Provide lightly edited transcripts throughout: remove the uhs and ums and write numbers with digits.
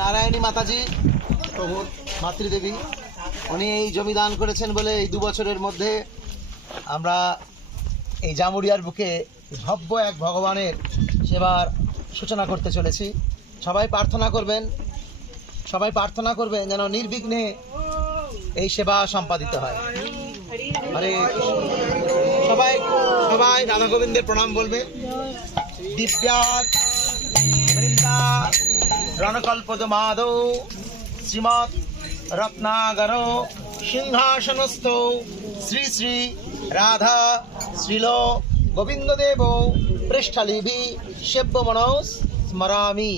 নারায়ণী মাতাজি প্রভু মাতৃদেবী উনি এই জমি দান করেছেন বলে এই 2 বছরের মধ্যে আমরা এই জামুরিয়ার বুকে ভব্য এক ভগবানের সেবার সূচনা করতে চলেছি। সবাই প্রার্থনা করবেন যেন নির্বিঘ্নে এই সেবা সম্পাদিত হয়। আরে সবাই সবাই রাধা গোবিন্দের প্রণাম বলবেন। দিব্যাৎ বৃন্দা রণকল্পদমাদৌ শ্রীমৎ রত্নাগর সিংহাসনস্থ শ্রী শ্রী রাধা শ্রীল গোবিন্দদেব পৃষ্ঠলিভি সেব্যমনৌ স্মরামি।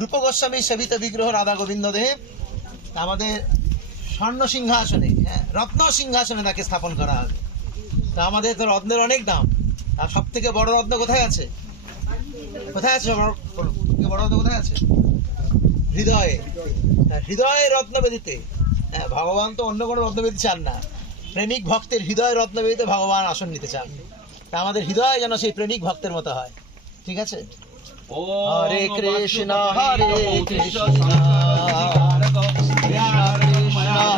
রূপ গোস্বামী সেবিত বিগ্রহ রাধা গোবিন্দদেব আমাদের স্বর্ণ সিংহাসনে, রত্ন সিংহাসনে তাকে স্থাপন করা হবে। তা আমাদের তো রত্নের অনেক দাম, আর সব থেকে বড় রত্ন কোথায় আছে? বড় রত্ন কোথায় আছে? হৃদয়ে। হৃদয়ে রত্নবেদিতে। ভগবান তো অন্য কোনো রত্নবেদি চান না, প্রেমিক ভক্তের হৃদয় রত্নবেদিতে ভগবান আসন নিতে চান। তা আমাদের হৃদয় যেন সেই প্রেমিক ভক্তের মতো হয়। ঠিক আছে? হরে কৃষ্ণ হরে কৃষ্ণ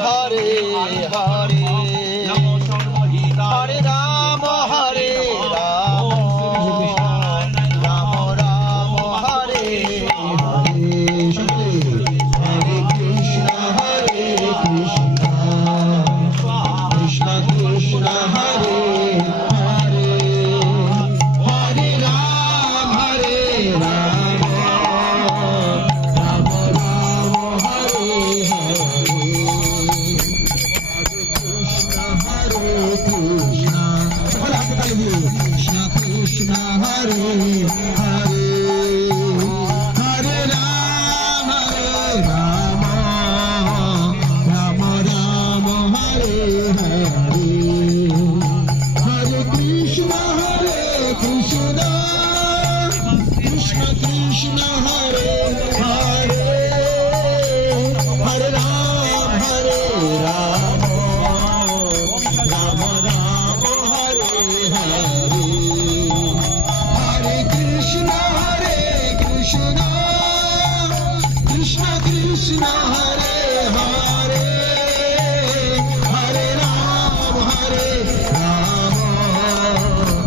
হরে হরে হরে রাম হরে রাম রাম রাম হরে হরে হরে কৃষ্ণ হরে কৃষ্ণ কৃষ্ণ কৃষ্ণ হরে হরে হরে রাম হরে রাম রাম রাম হরে Krishna Krishna Hare Hare Hare Rama Rama Rama Rama Hare Hare Hare Krishna Hare Krishna Krishna Krishna Hare Hare Hare Rama Rama Rama Rama Hare Hare Hare Krishna Hare Krishna Krishna Krishna Hare Hare Hare Rama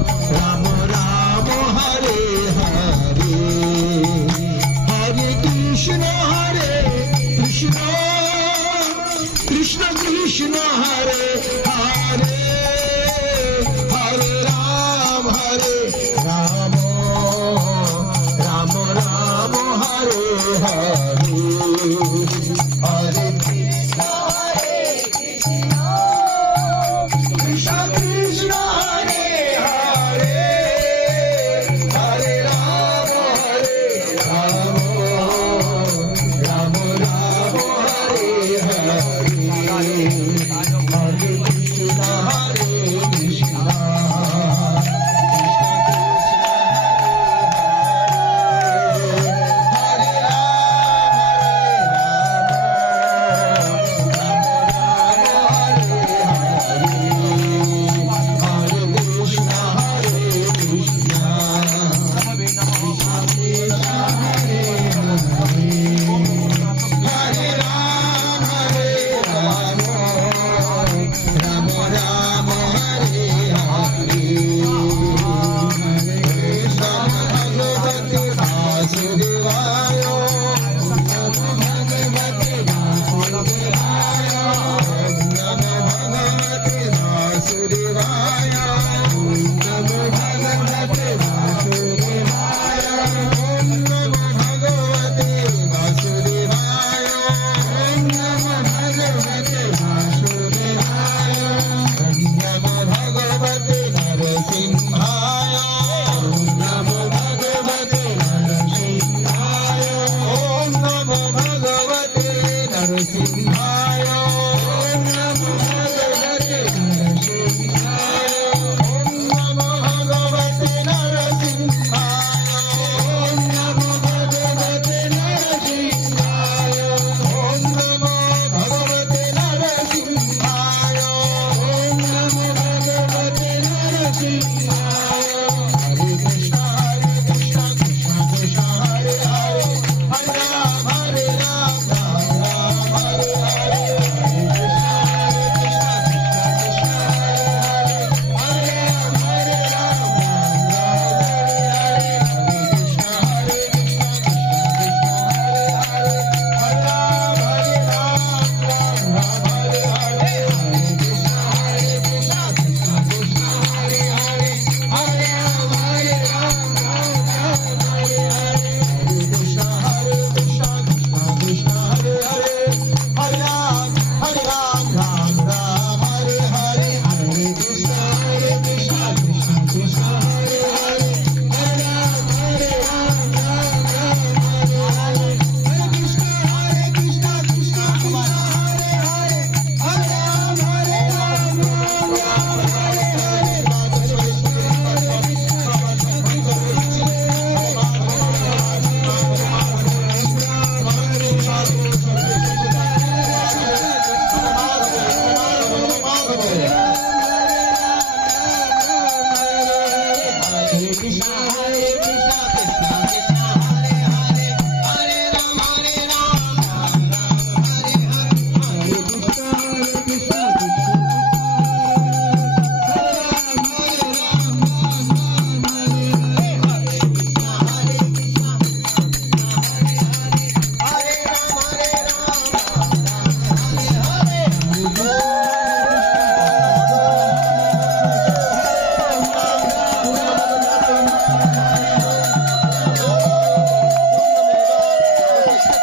Rama Rama Hare Hare Hare Krishna Hare Krishna Krishna Krishna Hare Hare Hare Rama Rama Rama Hare Hare Hare Krishna Hare Krishna Krishna Krishna Hare Hare Hare Rama Rama Rama Hare Hare Hare Krishna Hare Krishna Hare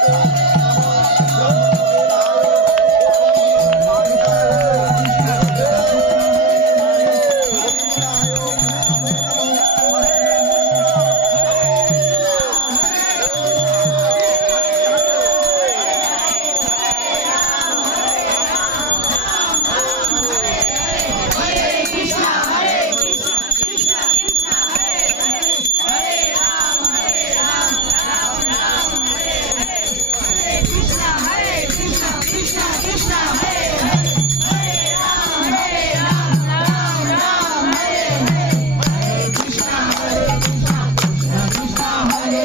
Thank you.